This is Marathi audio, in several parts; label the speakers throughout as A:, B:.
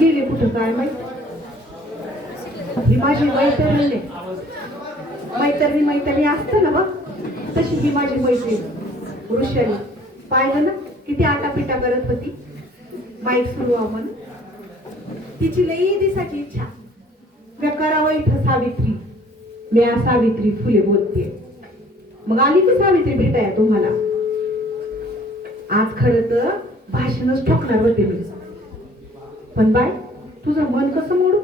A: गेली कुठं काय माहीत? ही माझी मैत्रिणी आहे. मैत्रिणी मैत्रिणी असतं ना बघ तशी ही माझी मैत्रीण वृषाली पाहिलं ना? किती आटापिटा करत होती. माईक सुरू आहे म्हणून. तिची लई दिसाची इच्छा. मी करावं इथं सावित्री. मी आज सावित्री फुले बोलते. मग आली की सावित्री भेटाय तुम्हाला? आज खरं तर भाषणच ठोकणार होते मी. पण बाय तुझं मन कसं मोडू?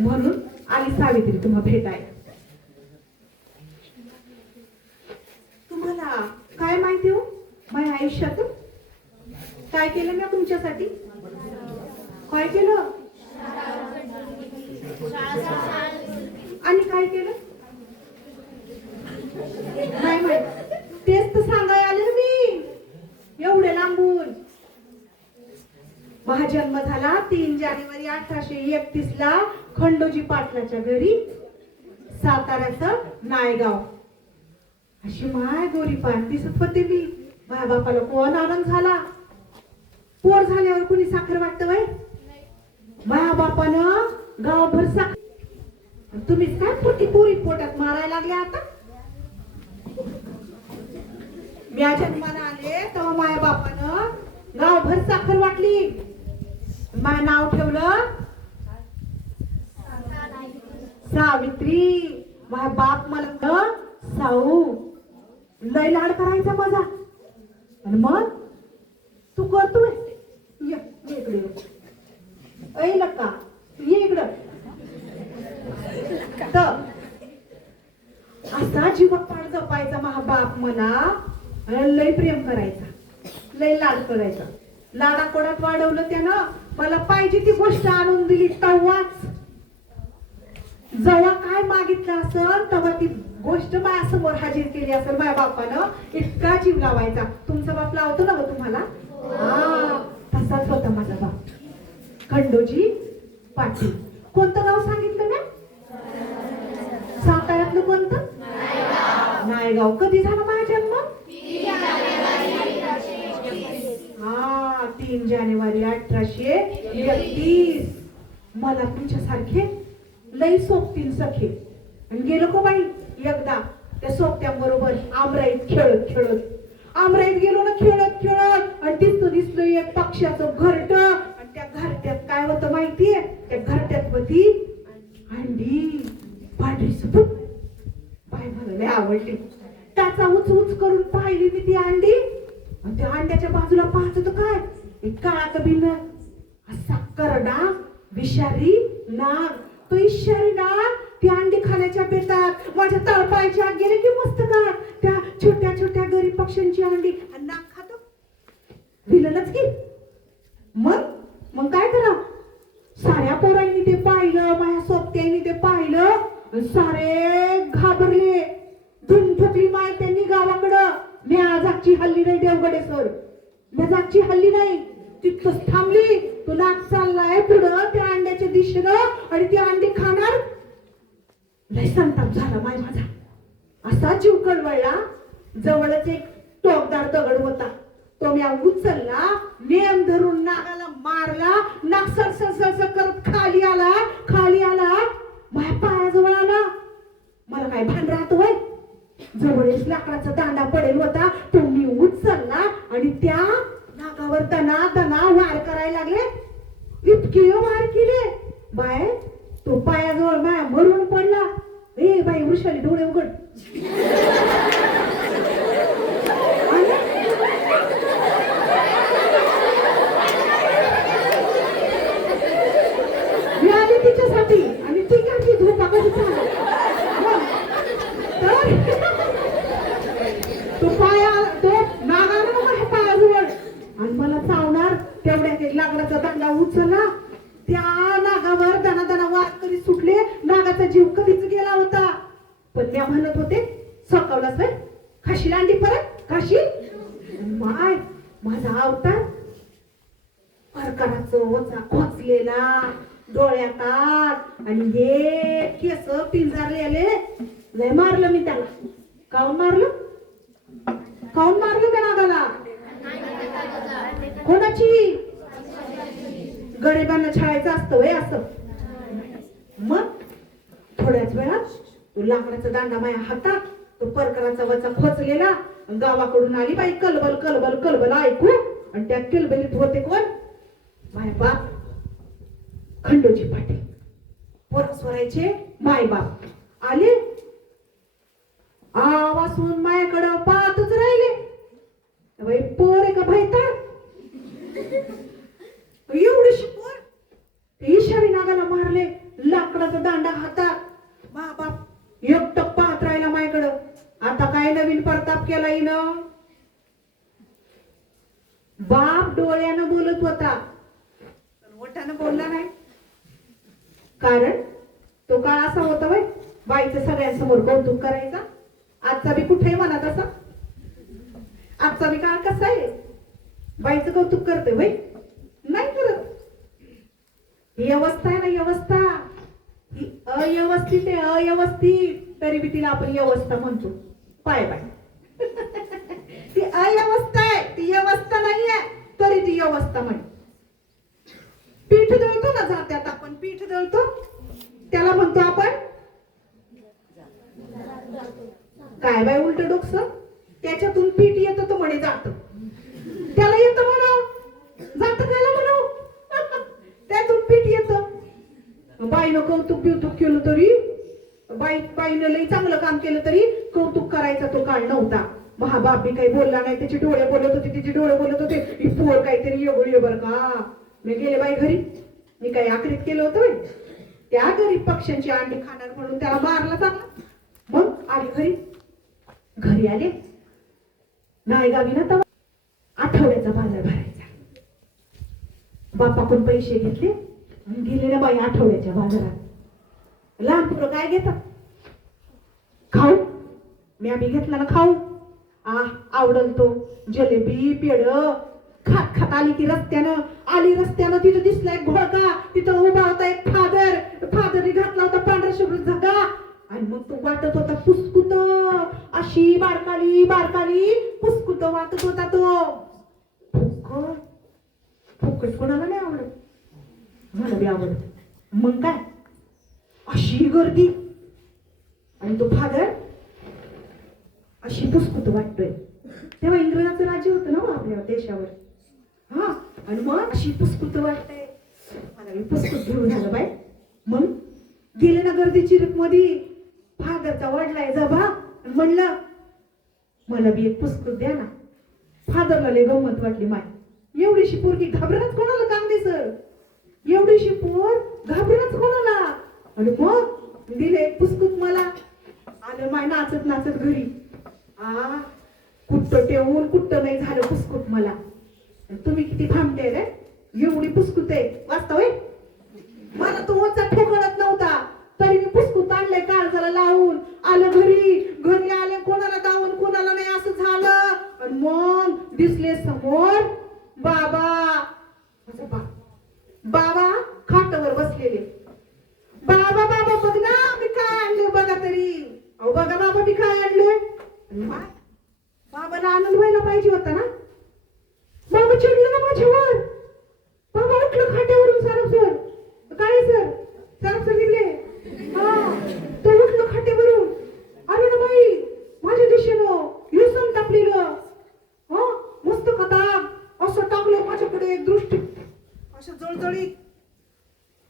A: म्हणून आली सावित्री तुम्हा भेटाय तुम्हाला काय माहिती हो? माझ्या आयुष्यात काय केलं मी तुमच्यासाठी? काय केलं आणि काय केलं नाही माहीत तेच तर सांगाय आले ना मी एवढे लांबून माझा जन्म झाला तीन जानेवारी अठराशे एकतीस ला खंडोजी पाटलाच्या घरी साताऱ्याचं नायगाव. अशी माय गोरी पान दिसत होते मी. माझ्या बापाला कोण आनंद झाला? पोर झाल्यावर कुणी साखर वाटत वय माझ्या बापानं गावभर साखर तुम्हीच काय पुरती पोरी पोटात मारायला लागले आता? मी जन्माला आले तेव्हा माझ्या बापानं गावभर साखर वाटली. माय नाव ठेवलं सावित्री माझा बाप मला साऊ लय लाड करायचा माझा. आणि मग तू करतोय ये. इकडे ऐ लका ये इकडं. तर असा जीवपाड जपायचा माझा बाप मला लय प्रेम करायचा लय लाड करायचा. लाडाकोडात वाढवलं त्यानं मला पाहिजे ती गोष्ट आणून दिली तव्हाच. जेव्हा काय मागितलं असेल तेव्हा ती गोष्ट माझ्यासमोर हाजीर केली असेल माझ्या बापानं. इतका जीव लावायचा. तुमचा बाप लावतो ना गं तुम्हाला? हा तसाच होता माझा बाप. खंडोजी पाटील. कोणतं गाव सांगितलं ना साताऱ्यातलं कोणतं? नायगाव. कधी झाला माझा जन्म? हा तीन जानेवारी अठराशे एकतीस. मला तुमच्यासारखे लई सोबतीन सखे. आणि गेलो को बाई एकदा त्या सोबत्यांबरोबर आमराईत खेळत खेळत. आमराईत गेलो ना खेळत खेळत. आणि दिसतो दिसलो एक पक्ष्याचं घरट. आणि त्या घरट्यात काय होतं माहितीये? त्या घरट्यात होती अंडी पांढरी सुपट बाय मला लय आवडली. त्याचा उच उच करून पाहिली मी ती अंडी. आणि त्या अंड्याच्या बाजूला पाहत होतो काय? एक काळा कबिन असा करडा विषारी नाग. तो इशारी नाग ती अंडी खाण्याच्या बेतात माझ्या तळपायच्या गेले की मस्त का त्या छोट्या छोट्या गरीब पक्ष्यांची अंडी. आणि खातो. विलनच की. मग? मग काय करा? साऱ्या पोरांनी ते पाहिलं माझ्या सोबत्यांनी ते पाहिलं. सारे घाबरले. धुम ठोकली माय त्यांनी गावाकडं. मी आज आजची हल्ली नाही देवगडे सर. मी आज आजची हल्ली नाही. तिथंच थांबली. तो नाक चाललाय पुढं त्या अंड्याच्या दिशेनं आणि ती अंडी खाणार. लय संताप झाला माय माझा. असा जीव कळवळला. जवळच एक टोकदार दगड होता. तो मी उचलला नेम धरून नागाला मारला. नाग सर सर सर करत खाली आला खाली आला. माझ्या पायाजवळ आला. मला काय भान राहत होय जवळच लाकडाचा दांडा पडेल होता. तो मी उचलला आणि त्या नागावर तना तना वार करायला लागले. इतके वार केले. बाय तो पायाजवळ माया मरून पडला. ए बाई वृषाली डोळे उघड. आणि? तिच्यासाठी. आणि ती काय झोपा कशी चालू तर तो पाया तो नागाला ना माझ्या पायाजवळ आणि मला चावणार तेवढ्यात एक लाकडाचा दांडा उचलला त्या नागावर दना दना वाद कधी सुटले माझा जीव कधीच गेला होता. पण मी म्हणत होते सकावला सर खाशील अंडी परत? खाशील? माय माझा अवतार परकाराचं ओचा खोचलेला. डोळ्यात आणि हे केस पिंजारलेले. लय मारलं मी त्याला. काऊन मारलं? काऊन मारलं त्या नागाला? कोणाची? गरिबांना छायचं असतं वय असं. मग? थोड्याच वेळात तो लाकडाचा दांडा माया हातात तो परकराचा वचा खोचलेला गावाकडून आली बाई कलबल कलबल कलबल ऐकू आणि त्या किलबलीत होते कोण? माय बाप खंडोजी पाटील. पोरस्वरायचे माय बाप. आले? आवासून मायाकडं पा राहिले बाई पोर आहे का भाईता एवढीशी पोर ईशारी नागाला मारले लाकडाचा दांडा हातात मा बाप एकटक पाहत राहिला माझ्याकडं आता काय नवीन प्रताप केला हिनं बाप डोळ्यानं बोलत होता. पण मोठ्यानं बोलला नाही. कारण तो काळ असा होता बाई बाईचं सगळ्यांसमोर कौतुक करायचा. आजचा बी कुठे म्हणा तसा? आजचा बी काळ कसा आहे? बाईचं कौतुक करते बाई नाही करत. ही अवस्था आहे ना व्यवस्था ही अव्यवस्थित आहे अव्यवस्थित तरी बी तिला आपण व्यवस्था म्हणतो. पाय पाय ती अवस्था आहे. ती व्यवस्था नाहीये तरी ती व्यवस्था म्हणे. पीठ दळतो ना जात्यात आपण पीठ दळतो. त्याला म्हणतो आपण काय बाय उलट डोकस? त्याच्यातून पीठ येतं तो म्हणे जात. त्याला येतं म्हणा. जात त्याला म्हणा. त्यातून पीठ येतं. बाईनं कौतुक बिवतुक केलं तरी बाई बाईनं लई चांगलं काम केलं तरी कौतुक करायचा तो काळ नव्हता. महाबाप बी काही बोलला नाही त्याचे डोळे बोलत होते तिचे डोळे बोलत होते. ही पोर काहीतरी एवढी बर का? मी गेले बाई घरी. मी काही आखरीत केलं होतं बाई. त्या गरीब पक्ष्यांची अंडी खाणार म्हणून त्याला मारला चांगला मग आली घरी. घरी आले. नाही गावी ना तर आठवड्याचा बाजार भरायचा. बापाकडून पैसे घेतले. आणि गेले ना बाई आठवड्याच्या बाजारात. लहान पुरं काय घेतात? खाऊ. मी आम्ही घेतला ना खाऊ. आ आवडल तो. जलेबी पेड खात खात आली की रस्त्यानं. आली रस्त्यानं तिथं दिसला एक घोडका. तिथं उभा होता एक फादर. फादरने घातला होता पांढरा शुभ्र झगा. आणि मग तो वाटत होता पुसकुत. अशी बारकाली बारकाली पुसकुत वाटत होता तो. फुकट. फुकट कोणाला नाही आवडत? मला बी आवडत. मग काय? अशी गर्दी. आणि तो फादर अशी पुसकुत वाटतोय. तेव्हा इंग्रजाचं राज्य होतं ना हो आपल्या देशावर. हा आणि मग अशी पुसकुत वाटतंय. मला बी पुसकुत घेऊन झालं बाय मग गेले ना गर्दीची मध्ये फादरचा वाढलाय जबा. म्हणलं मला बी एक पुस्तक द्या ना. फादरला लय गंमत वाटली माय. एवढीशी पोरगी घाबरत कोणाला काम दे सर एवढीशी पोर घाबरत कोणाला? आणि मग दिले पुसकूत पुस्तक मला. आलं माय नाचत नाचत घरी. आ कुट्ट टेवून कुठं नाही झालं पुस्तक मला. तुम्ही किती थांबते रे? एवढी पुस्तक आहे. वास्तव मला तो वरचा ठोकळत नव्हता. तरी मी पुस्तक आणलंय काळजाला लावून. आलं घरी. घरी आले कोणाला दावून कोणाला नाही असं झालं. आणि मग दिसले समोर बाबा. बा- बाबा खाटावर बसलेले. बाबा बाबा बघ ना मी काय आणले बघा तरी. अहो बघा बाबा मी काय आणले? बाबाला आनंद व्हायला पाहिजे होता ना? बाबा चिडलं ना माझ्यावर बाबा उठलं खाट्यावरून सारप सर. काय सर? सारप सर दिले हा तो उठलं खाट्यावरून अरे ना बाई माझ्या दिशेनं युसन तापलेलं. हा मस्त कथा. असं टाकलं माझ्याकडे एक दृष्टी. असं जळजळीत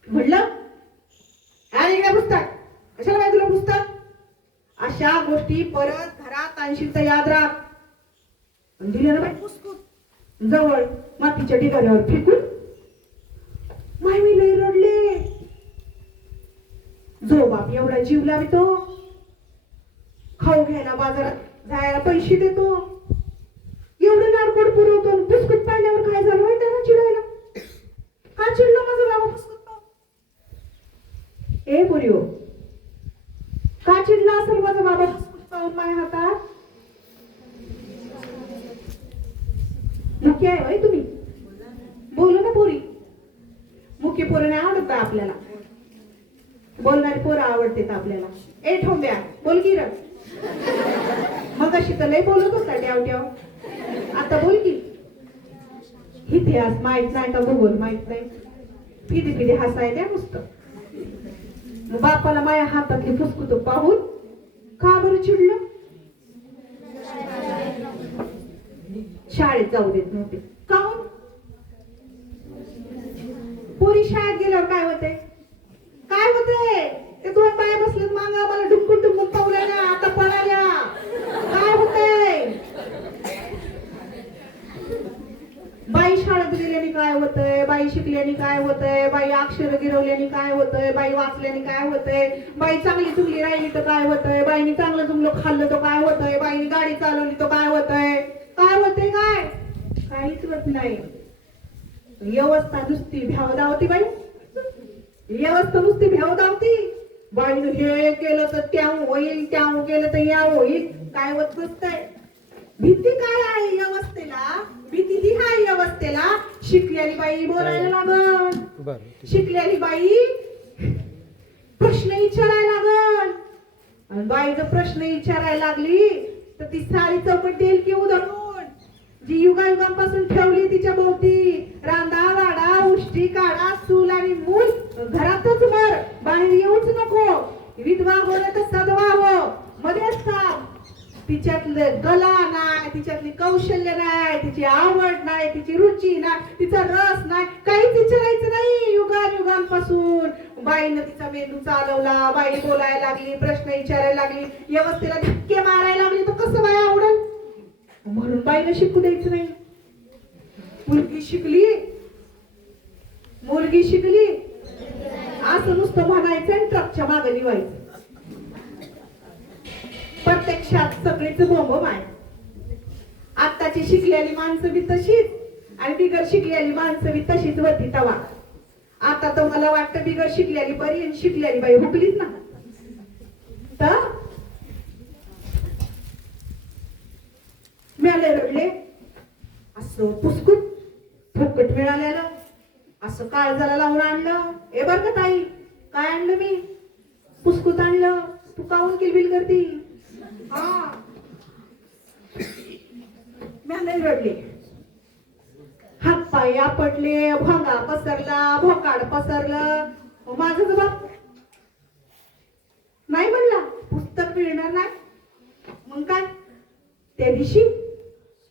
A: म्हणलं काय इकडे पुस्तक कशाला काय तुला पुस्तक अशा गोष्टी परत तर याद राख. आणि ना बाई. जवळ मातीच्या ठिकाणावर फेकून. मायमी लई रडले. जो बाप एवढा जीव लावतो खाऊ घ्यायला बाजारात जायला पैसे देतो. एवढं लाडकोड पुरवतो बिस्कुट पाहिल्यावर काय झालं माहिती ना चिडायला? हा चिडला माझा बाबा बिस्कुट ए पुरिओ का चिडला असेल माझा बाबा पाऊल माझ्या हातात मुख्य आहे तुम्ही? बोलू ना पोरी. मुख्य पोरं नाही आवडत का आपल्याला. बोलणारी पोरं आवडते आपल्याला. ए ठोंब्या बोल की रस मग अशी तर लय बोलत होता ड्याव ड्याव. आता बोल की. इतिहास माहीत नाही का भूगोल माहीत नाही. फिदी फिदी हसायला नुसतं. बापाला माझ्या हातातली फुसकुतो पाहून का बरं चिडलो? शाळेत जाऊ देत नव्हते. काहून? पोरी शाळेत गेल्यावर काय होते काय होते ते दोन बाया बसलेत माग मला ढुंकून ढुंकून पावल्या आता पळाल्या. काय होतंय? बाई शाळेत गेल्याने काय होतंय? बाई शिकल्याने काय होतंय? बाई अक्षर गिरवल्याने काय होतंय? बाई वाचल्याने काय होतंय? बाई चांगली चुकली राहिली तर काय होतंय? बाईनी चांगलं चुकलं खाल्लं तर काय होतंय? बाईनी गाडी चालवली तर काय होतंय? काय होतंय काय? काहीच होत नाही. व्यवस्था नुसती भ्याव धावती बाई. व्यवस्था नुसती भ्याव धावती. बाईनं हे केलं तर त्या होईल त्या केलं तर या होईल. काय होत नसतंय भीती काय आहे व्यवस्थेला भीती ही आहे व्यवस्थेला शिकलेली बाई बोलायला लागल. शिकलेली बाई प्रश्न विचारायला लागल. आणि बाई जर प्रश्न विचारायला लागली तर ती सारी चौकट देईल की उधळून. जी युगायुगांपासून ठेवली तिच्या भोवती रांदा वाडा उष्टी काढा चूल आणि मूल घरातच मर बाहेर येऊच नको. विधवा हो तर सदवा हो मध्येच तिच्यातलं कला नाही तिच्यातली कौशल्य नाही तिची आवड नाही तिची रुची नाही तिचा रस नाही काहीच विचारायचं नाही युगान युगांपासून बाईनं तिचा मेंदू चालवला बाई बोलायला लागली प्रश्न विचारायला लागली व्यवस्थेला धक्के मारायला लागली तर कसं बाय आवडल? म्हणून बाईनं शिकू द्यायचं नाही. मुलगी शिकली. मुलगी शिकली. असं नुसतं म्हणायचं आणि ट्रकच्या मागे निवायचं. प्रत्यक्षात सगळीच बोंब आहे. आत्ताची शिकलेली माणसं बी तशीच आणि बिगर शिकलेली माणसं बी तशीच होती तवा. आता तर मला वाटतं बिगर शिकलेली बरी आणि शिकलेली बाई हुकलीच ना. तर? मिळाले रडले. असं पुसकून फुकट मिळालेलं असं काळजाला लावून आणलं. ए बर का ताई काय आणलं मी? पुसकूत आणलं. तू काहून किलबिल करती? हा. रडले. हात पाय आपटले भोंगा पसरला भोकाड पसरलं. माझं बाप नाही म्हणला. पुस्तक मिळणार नाही. मग काय? त्या दिवशी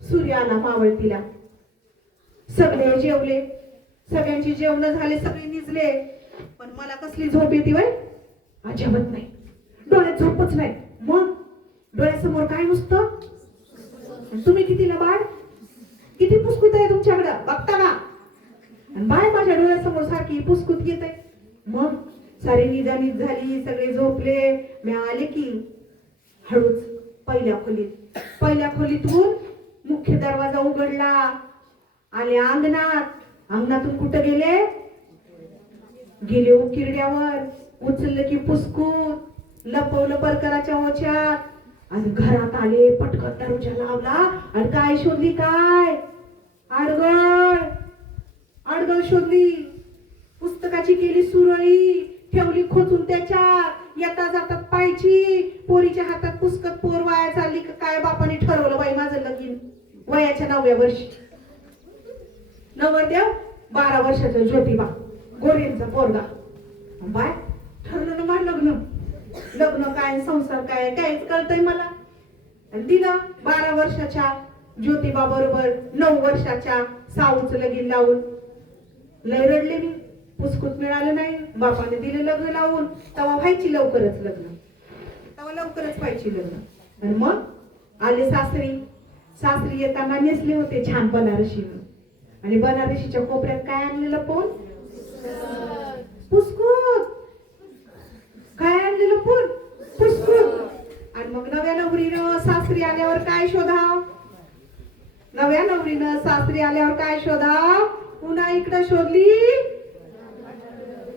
A: सूर्य आला मावळतीला सगळे जेवले. सगळ्यांची जेवण झाले सगळे निजले. पण मला कसली झोप येते वय अजिबात नाही. डोळ्यात झोपच नाही. मग डोळ्यासमोर काय नुसतं? आणि तुम्ही कितीला बाळ? किती पुसकुत आहे तुमच्याकडं? बघता ना. आणि बाय माझ्या डोळ्यासमोर सारखी पुसकुत येत आहे. मग सारी निदानीत झाली सगळे झोपले. मी आले की हळूच पहिल्या खोलीत. पहिल्या खोलीतून मुख्य दरवाजा उघडला. आले अंगणात. अंगणातून कुठं गेले? गेले उकिरड्यावर. उचललं की पुसकूत. लपवलं परकराच्या ओच्यात आणि घरात आले पटकन दरवाजा लावला. आणि काय शोधली काय? अडगळ अडगळ शोधली. पुस्तकाची केली सुरळी. ठेवली खोचून त्याच्यात. येता जातात पायची पोरीच्या हातात पुस्तक पोर वाया चालली काय बापाने ठरवलं बाई माझं लगीन? वयाच्या नवव्या वर्षी. नवरदेव बारा वर्षाचा ज्योतिबा गोरेंचा पोरगा. बाय ठरलं ना लग्न. लग्न काय संसार काय काहीच कळतंय मला. आणि तिनं बारा वर्षाच्या ज्योतिबा बरोबर नऊ वर्षाच्या साऊच लगीन लावून लय रडले मी. पुसकूत मिळालं नाही. बापाने दिले लग्न लावून. तेव्हा व्हायची लवकरच लग्न. तेव्हा लवकरच व्हायची लग्न. आणि मग आले सासरी. सासरी येताना नेसले होते छान बनारशी आणि बनारशीच्या कोपऱ्यात काय आणलेलं पोन पुसकूत. काय आणलेलं पोन पुसकूत आणि मग नव्या नवरीनं सासरी आल्यावर काय शोधाव? नव्या नवरीनं सासरी आल्यावर काय शोधाव? पुन्हा इकडं शोधली?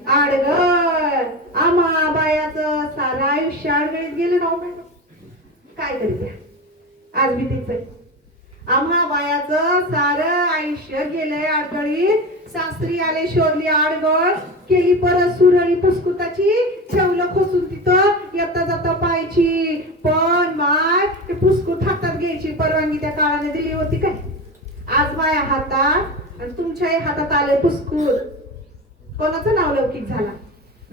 A: आडगळ आम्हा बायाचं सारा आयुष्य आडगळीत गेलं ना काय करीत आहे? आज भीतीच आहे. आम्हा बायाचं सार आयुष्य गेलंय आडगळीत सासरी आले शोधली आडगळ केली परत सुरळी पुस्कुताची. ठेवलं खोसून तिथं येता जाता पाहायची. पण माय ते हातात घ्यायची परवानगी त्या काळाने दिली होती काय? आज माया हातात आणि तुमच्याही हातात आले पुस्कुत. कोणाचं नाव लौकिक झाला?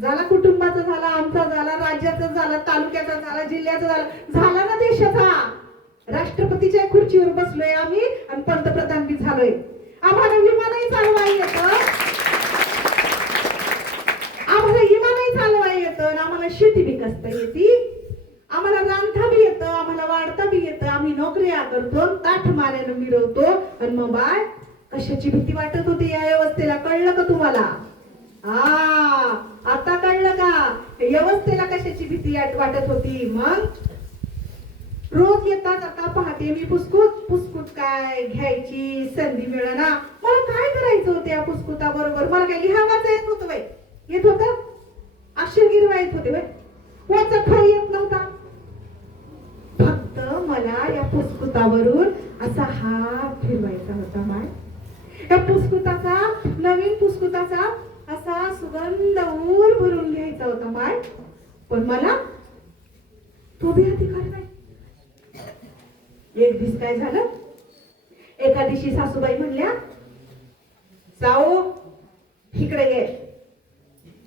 A: झाला कुटुंबाचा झाला आमचा झाला राज्याचा झाला तालुक्याचा झाला जिल्ह्याचा झाला. झाला ना देशाचा. राष्ट्रपतीच्या खुर्चीवर बसलोय आम्ही आणि पंतप्रधान बी झालोय. आम्हाला विमानही चालवाय येतं. आम्हाला विमानही चालवाय येतं आम्हाला शेती बी कसता येते? आम्हाला रांधा बी येतं आम्हाला वाढता बी येतं. आम्ही नोकऱ्या करतो ताठ माऱ्यानं मिरवतो आणि मग बाय कशाची भीती वाटत होती या व्यवस्थेला? कळलं का तुम्हाला? हा आता कळलं का? व्यवस्थेला कशाची भीती वाटत होती? मग रोज येतात आता पाहते मी पुसकूत पुसकूत काय घ्यायची संधी मिळना. मला काय करायचं होतं या पुसकुता बरोबर मला काय लिहावाचं येत होतं बाई. येत होत? अक्षर गिरवा येत होते बाई. वाचत ठ येत नव्हता. फक्त मला या पुसकुतावरून असा हात फिरवायचा होता माय या पुस्कुताचा नवीन पुस्कुताचा असा सुगंध ऊर भरून घ्यायचा होता माय पण मला तो बी अधिकार नाही. एक दिवस काय झालं? एका दिवशी सासूबाई म्हणल्या जाऊ इकडे ये.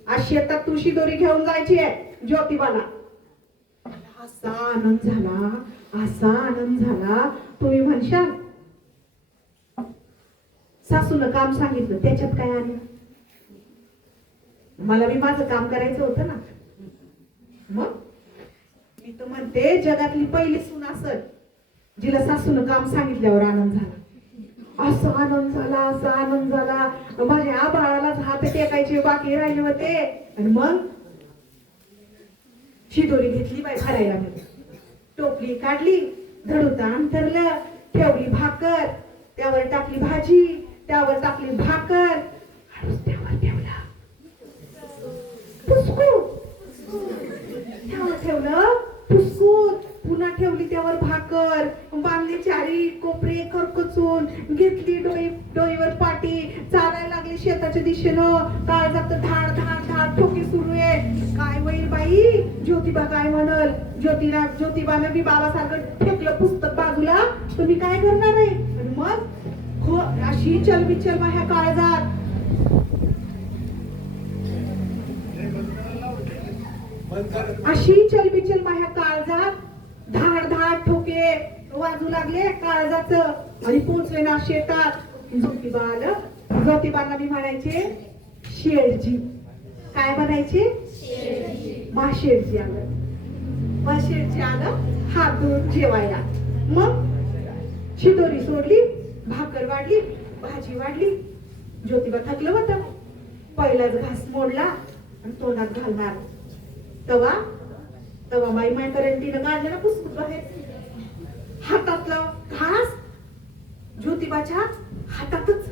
A: आज शेतात तुळशी दोरी घेऊन जायची आहे ज्योतिबाला. असा आनंद झाला असा आनंद झाला. तुम्ही म्हणशाल सासून काम सांगितलं त्याच्यात काय आलं मला मी माझं काम करायचं होतं ना. मग? मी तर म्हणते जगातली पहिली सून असत जिला सासून काम सांगितल्यावर आनंद झाला. असा आनंद झाला असा आनंद झाला. माझ्या बाळालाच हात टेकायचे बाकी राहिले होते. आणि मग शिदोरी घेतली बाय भरायला मी टोपली काढली धडूता अंतरलं ठेवली भाकर त्यावर टाकली भाजी त्यावर टाकली भाकर. त्यावर ठेवला. पुसकू त्यावर ठेवलं. पुन्हा ठेवली त्यावर भाकर बांधली चारी कोपरे खरकचून घेतली डोई डोईवर पाटी चालायला लागली शेताच्या दिशेनं. काळजात धाड धाड धाड ठोकी सुरू आहे. काय होईल बाई? ज्योतिबा काय म्हणल? ज्योतिरा ज्योतिबानं मी बाबासारखं फेकलं पुस्तक बाजूला. तुम्ही काय करणार आहे? मग हो अशी चलबिचल माझ्या काळजात. अशी चलबिचल माझ्या काळजात. धाड धाड ठोके वाजू लागले काळजाच आणि पोचले ना शेतात ज्योतिबा आलं ज्योतिबांना मी म्हणायचे शेरजी. काय म्हणायचे? माशेरजी आलं. माशेरजी आलं हात धुवून जेवायला. मग शिदोरी सोडली भाकर वाढली भाजी वाढली. ज्योतिबा थकलं होतं. पहिलाच घास मोडला आणि तोंडात घालणार. तवा तेव्हा बाई माय करंटीनं काढलं ना पुसकूत बाहेर. हातातलं घास ज्योतिबाच्या हातातच.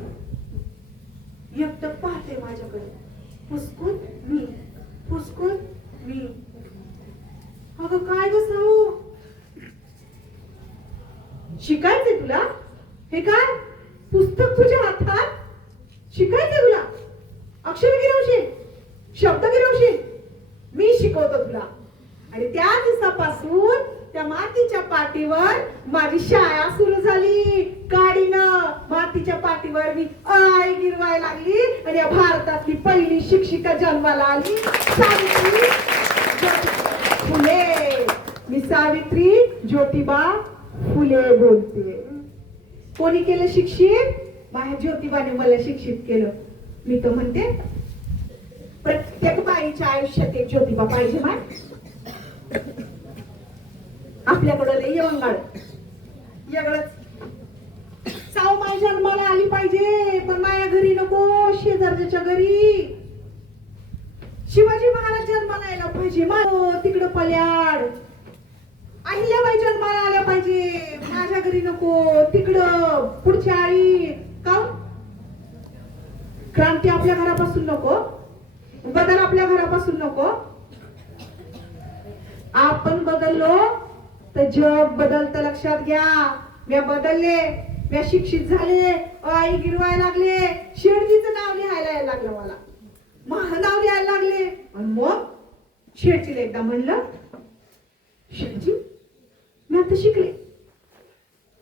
A: एकटक पाहते माझ्याकडे. पुसकून मी पुसकून मी. अगं काय ग सांगू शिकायचंय तुला? हे काय? पुस्तक तुझ्या हातात? शिकायचंय तुला? अक्षर गिरवशील? शब्द गिरवशील? मी शिकवतो तुला. आणि त्या दिवसापासून त्या मातीच्या पाठीवर माझी शाळा सुरू झाली. काडीनं मातीच्या पाठीवर मी आय गिरवायला लागली आणि या भारतातली पहिली शिक्षिका जन्माला आली. सावित्री फुले. मी सावित्री ज्योतिबा फुले बोलते. कोणी केलं शिक्षित? माझ्या ज्योतिबाने मला शिक्षित केलं. मी तर म्हणते प्रत्येक बाईच्या आयुष्यात एक ज्योतिबा पाहिजे माय. आपल्याकडं लय यवंगाळ यगळच. साव माय जन्माला आली पाहिजे पण माझ्या घरी नको शेजारच्या घरी. शिवाजी महाराज जन्माला यायला पाहिजे मारो हो, तिकडं पल्याड. अहिल्याबाई जन्माला आल्या पाहिजे माझ्या घरी नको तिकडं पुढच्या आई का? क्रांती आपल्या घरापासून नको. बदल आपल्या घरापासून नको. आपण बदललो तर जग बदलत लक्षात घ्या। म्या बदलले म्या शिक्षित झाले आई गिरवायला लागले शेडजीचं नाव लिहायला यायला लागलं मला. महा नाव लिहायला लागले. आणि मग शेडजीला एकदा म्हणलं शेडजी मी आता शिकले.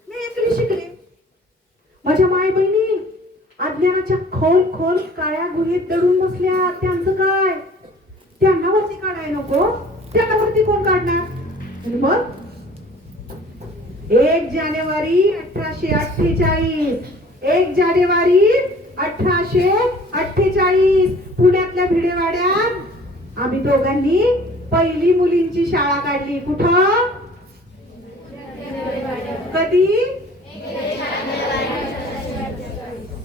A: मी एकली शिकले. माझ्या माय बहिणी अज्ञानाच्या खोल खोल काळ्या गुहेत दडून बसल्या. त्यांचं काय? त्यांना वरती काढाय नको. त्यांना वरती कोण काढणार? मग? एक जानेवारी अठराशे अठ्ठेचाळीस. एक जानेवारी अठराशे अठ्ठेचाळीस. पुण्यातल्या भिडेवाड्यात आम्ही दोघांनी पहिली मुलींची शाळा काढली. कुठं? कधी?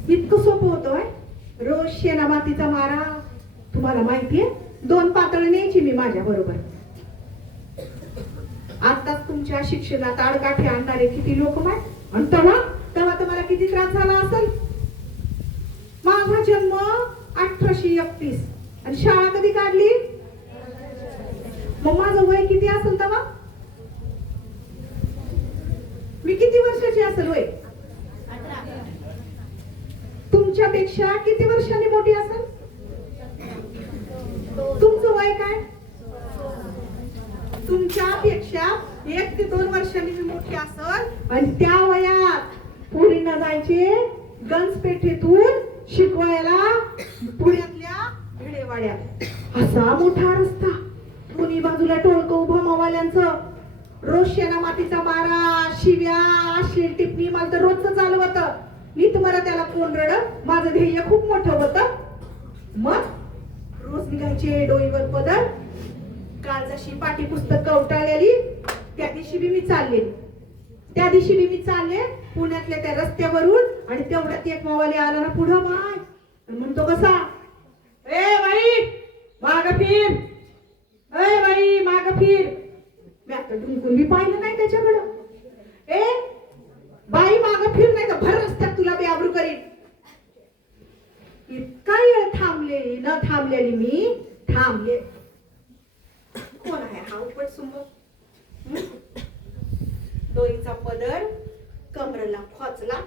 A: इतकं सोपं होतोय रोज शेणा मातीचा मारा. तुम्हाला माहितीये? दोन पातळ न्यायची मी माझ्या बरोबर. आताच तुमच्या शिक्षणात आडकाठी आणणारे किती लोक आहेत आणि तेव्हा तेव्हा तुम्हाला किती त्रास झाला असेल? माझा जन्म अठराशे एकतीस. आणि शाळा कधी काढली? मग माझं वय किती असेल तेव्हा? मी किती वर्षाची असेल वय? तुमच्यापेक्षा किती वर्षांनी मोठी असेल? तुमचं वय काय? तुमच्यापेक्षा एक ते दोन वर्षांनी मी मोठी असल आणि त्या वयात पुरीला जायचे गंजपेठेतून शिकवायला पुण्यातल्या भिडेवाड्यात. असा मोठा रस्ता. दोन्ही बाजूला टोळकं उभं मावाल्यांचं. रोज शेणा मातीचा मारा शिव्या अश्लील टिप्पणी मला तर रोजच चालू होतं. नीट मला त्याला कोण रड? माझं ध्येय खूप मोठं होतं. मग रोज निघायचे डोईवर पदर काल जशी पाठी पुस्तक कवटाळलेली त्या दिवशी बी मी चालले. त्या दिवशी बी मी चालले पुण्यातल्या त्या रस्त्यावरून आणि तेवढ्यात एक मोबाईल आला ना पुढं माय. म्हणतो कसा? ए बाई माग फिर. ए बाई माग फिर. मी आता ढुंकून बी पाहिलं नाही त्याच्याकडं. ए बाई माग फिर नाही तर भर रस्त्यात तुला बी आबरू करीन. इतका वेळ थांबले न थांबलेली मी थांबले. कोण आहे हा उपट सुंब डोईचा पदर कमरला खोचला.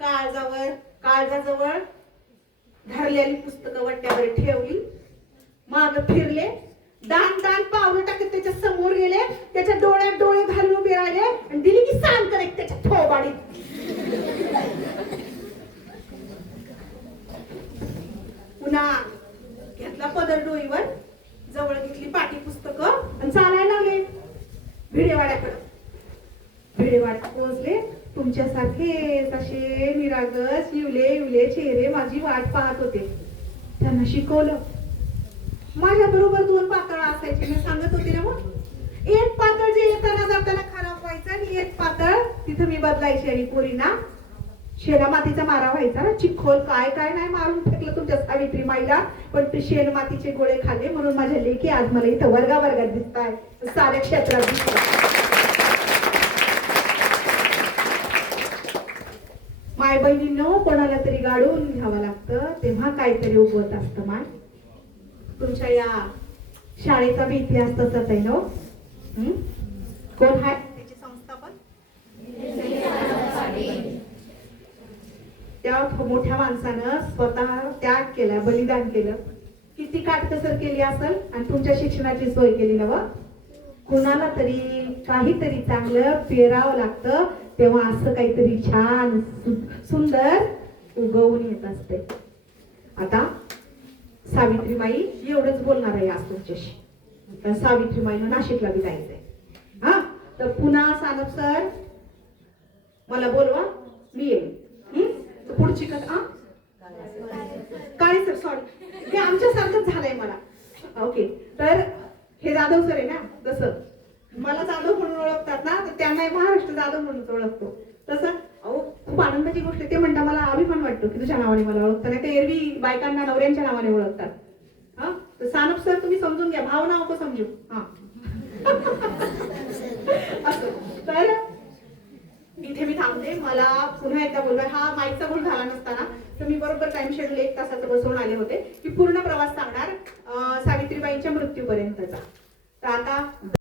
A: काळजावर काळजाजवळ धरलेली पुस्तकं वट्यावर ठेवली. माग फिरले. दान दान पावलं टाकत त्याच्यासमोर गेले. त्याच्या डोळ्यात डोळे घालून उभे राहिले आणि दिली की सांग करत त्याच्या थोबाडीत. पुन्हा घेतला पदर डोईवर. जवळ घेतली पाठी पुस्तकं आणि चालायला लागले. भिडेवाड्याकडं. भिडेवाड्यात पोहोचले. तुमच्यासारखेच तसे निरागस इवले इवले चेहरे माझी वाट पाहत होते. त्यांना शिकवलं. माझ्या बरोबर दोन पातळ असायचे. मी सांगत होते ना मग एक पातळ जे येताना जाताना खराब व्हायचं आणि एक पातळ तिथं मी बदलायची आणि पोरीना शेणा मातीचा मारा व्हायचा ना चिखोल काय काय नाही मारून फेकलं तुमच्या सावित्री माईला पण ते शेण मातीचे गोळे खाल्ले म्हणून माझ्या लेखी आज मला इथं वर्गा वर्गात दिसत आहे साऱ्या क्षेत्रात दिसत माय बहिणींनो कोणाला तरी गाडून घ्यावं लागतं तेव्हा काहीतरी उगवत असतं माय. तुमच्या या शाळेचा बी इतिहास तसाच आहे ना? कोण आहे त्याचे संस्थापक त्या मोठ्या माणसानं स्वतः त्याग केला बलिदान केलं. किती काटकसर केली असेल आणि तुमच्या शिक्षणाची सोय केली ना कुणाला तरी काहीतरी चांगलं पेरावं लागतं तेव्हा असं काहीतरी छान सुंदर उगवून येत असते. आता सावित्रीबाई एवढंच बोलणार आहे आज तुमच्याशी. सावित्रीबाईनं नाशिकला बी जायचंय हा? तर पुन्हा सानप सर मला बोलवा मी येईन. पुढची कथा हा? काळे सर सॉरी हे आमच्यासारखंच झालंय मला. ओके तर हे जाधव सर आहे ना जसं. मला जाधव म्हणून ओळखतात ना तर त्यांना महाराष्ट्र जाधव म्हणून ओळखतो. तसं अहो खूप आनंदाची गोष्ट आहे. ते म्हणता मला अभिमान वाटतो की तुझ्या नावाने मला ओळखतात. नाही तर एरवी बायकांना नवऱ्यांच्या नावाने ओळखतात. हा? तर सानप सर तुम्ही समजून घ्या. भावना समजू हा. असं. तर इथे मी थांबते. मला पुन्हा एकदा बोलवाय हा माईकचा भूल झाला नसताना तर मी बरोबर टाइम शेड्यूल एक तासाचं बसवून आले होते. की पूर्ण प्रवास सांगणार सावित्रीबाईंच्या मृत्यूपर्यंतचा. तर आता